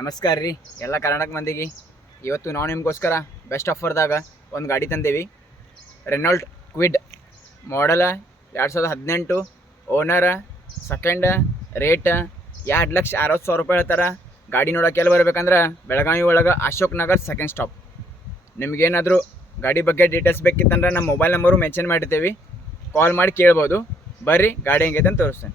ನಮಸ್ಕಾರ ರೀ ಎಲ್ಲ ಕರ್ನಾಟಕ ಮಂದಿಗೆ. ಇವತ್ತು ನಾವು ನಿಮಗೋಸ್ಕರ ಬೆಸ್ಟ್ ಆಫರ್ದಾಗ ಒಂದು ಗಾಡಿ ತಂದೇವಿ. ರೆನಾಲ್ಟ್ ಕ್ವಿಡ್ ಮಾಡಲ 2018, ಓನರ ಸೆಕೆಂಡ್, ರೇಟ್ 2,60,000 ರೂಪಾಯಿ ಹೇಳ್ತಾರೆ. ಗಾಡಿ ನೋಡೋಕೆ ಎಲ್ಲಿ ಬರ್ಬೇಕಂದ್ರೆ ಬೆಳಗಾವಿ ಒಳಗೆ ಅಶೋಕ್ ನಗರ್ ಸೆಕೆಂಡ್ ಸ್ಟಾಪ್. ನಿಮಗೇನಾದರೂ ಗಾಡಿ ಬಗ್ಗೆ ಡೀಟೇಲ್ಸ್ ಬೇಕಿತ್ತಂದ್ರೆ ನಮ್ಮ ಮೊಬೈಲ್ ನಂಬರು ಮೆನ್ಷನ್ ಮಾಡಿರ್ತೀವಿ, ಕಾಲ್ ಮಾಡಿ ಕೇಳ್ಬೋದು. ಬರ್ರಿ ಗಾಡಿ ಹೆಂಗೈತೆ ಅಂತ ತೋರಿಸ್ತೇನೆ.